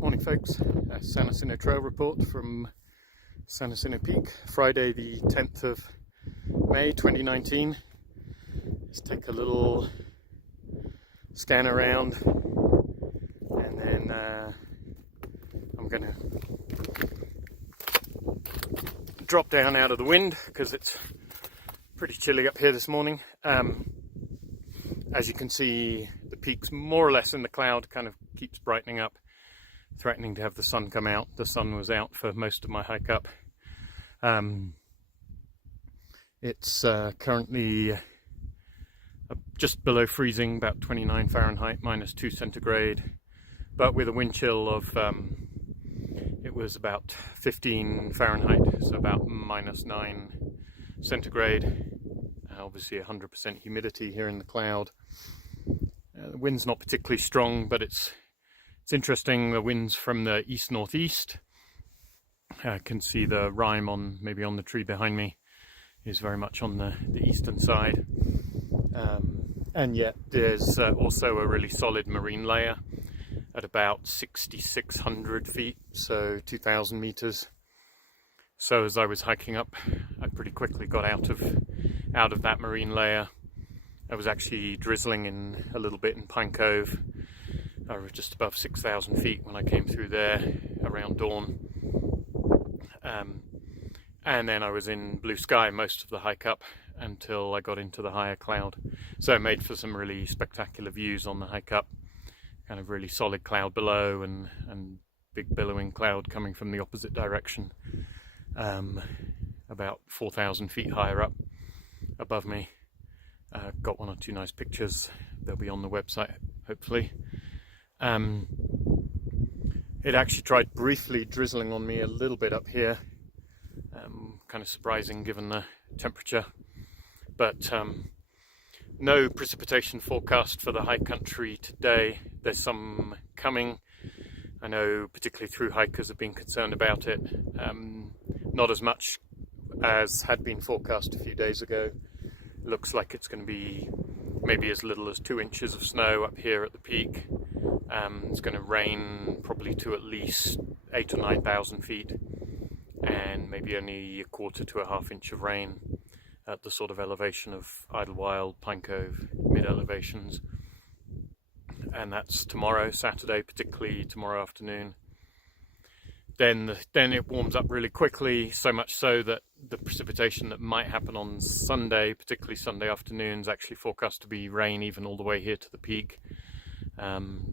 Morning folks, San Jacinto Trail Report from San Jacinto Peak, Friday the 10th of May 2019. Let's take a little scan around and then I'm going to drop down out of the wind because it's pretty chilly up here this morning. As you can see, the peak's more or less in the cloud, kind of keeps brightening up, threatening to have the sun come out. The sun was out for most of my hike up. It's currently just below freezing, about 29 Fahrenheit, -2 centigrade, but with a wind chill of, it was about 15 Fahrenheit, so about -9 centigrade. Obviously 100% humidity here in the cloud. The wind's not particularly strong, but it's interesting. The wind's from the east-northeast. I can see the rime maybe on the tree behind me is very much on the eastern side. And yet there's also a really solid marine layer at about 6,600 feet, so 2,000 meters. So as I was hiking up, I pretty quickly got out of that marine layer. I was actually drizzling in a little bit in Pine Cove. I was just above 6,000 feet when I came through there around dawn. And then I was in blue sky most of the hike up until I got into the higher cloud. So it made for some really spectacular views on the hike up. Kind of really solid cloud below and big billowing cloud coming from the opposite direction. About 4,000 feet higher up above me. Got one or two nice pictures. They'll be on the website, hopefully. It actually tried briefly drizzling on me a little bit up here. Kind of surprising given the temperature. But no precipitation forecast for the high country today. There's some coming. I know particularly through hikers have been concerned about it. Not as much as had been forecast a few days ago. It looks like it's going to be maybe as little as 2 inches of snow up here at the peak. It's going to rain probably to at least 8,000 or 9,000 feet, and maybe only 1/4 to 1/2 inch of rain at the sort of elevation of Idlewild, Pine Cove, mid-elevations. And that's tomorrow, Saturday, particularly tomorrow afternoon. Then it warms up really quickly, so much so that the precipitation that might happen on Sunday, particularly Sunday afternoon, is actually forecast to be rain even all the way here to the peak.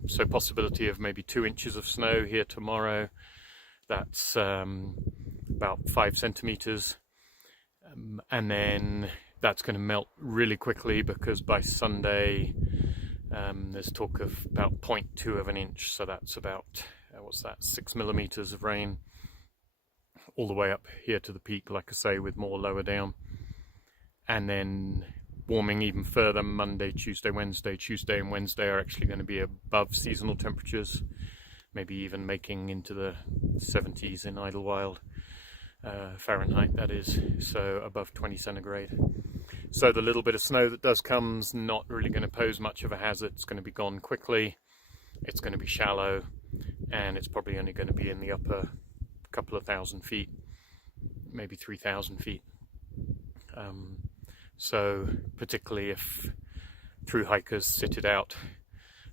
So possibility of maybe 2 inches of snow here tomorrow. That's about 5 centimeters. And then that's going to melt really quickly because by Sunday there's talk of about 0.2 of an inch. So that's about, 6 millimeters of rain all the way up here to the peak, like I say, with more lower down. And then warming even further Monday, Tuesday, Wednesday. Tuesday and Wednesday are actually going to be above seasonal temperatures, maybe even making into the 70s in Idlewild, Fahrenheit that is, so above 20 centigrade. So the little bit of snow that does come's not really going to pose much of a hazard. It's going to be gone quickly, it's going to be shallow, and it's probably only going to be in the upper couple of thousand feet, maybe 3,000 feet. So particularly if through hikers sit it out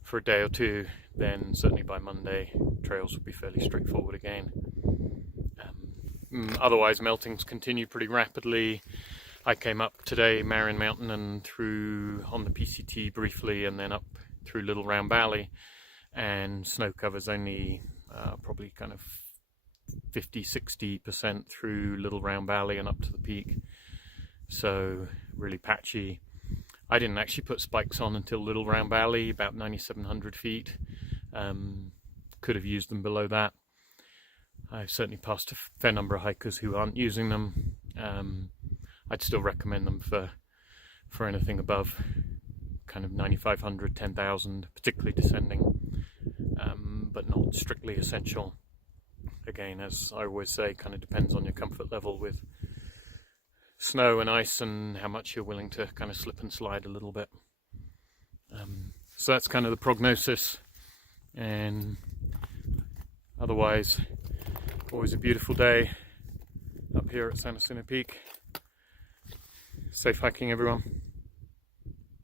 for a day or two, then certainly by Monday trails will be fairly straightforward again. Otherwise meltings continue pretty rapidly. I came up today Marion Mountain and through on the PCT briefly, and then up through Little Round Valley, and snow covers only probably kind of 50-60% through Little Round Valley and up to the peak. So really patchy. I didn't actually put spikes on until Little Round Valley, about 9,700 feet. Could have used them below that. I've certainly passed a fair number of hikers who aren't using them. I'd still recommend them for anything above kind of 9,500, 10,000, particularly descending, but not strictly essential. Again, as I always say, kind of depends on your comfort level with snow and ice and how much you're willing to kind of slip and slide a little bit. So that's kind of the prognosis, and Otherwise, always a beautiful day up here at San Jacinto Peak. Safe hiking, everyone.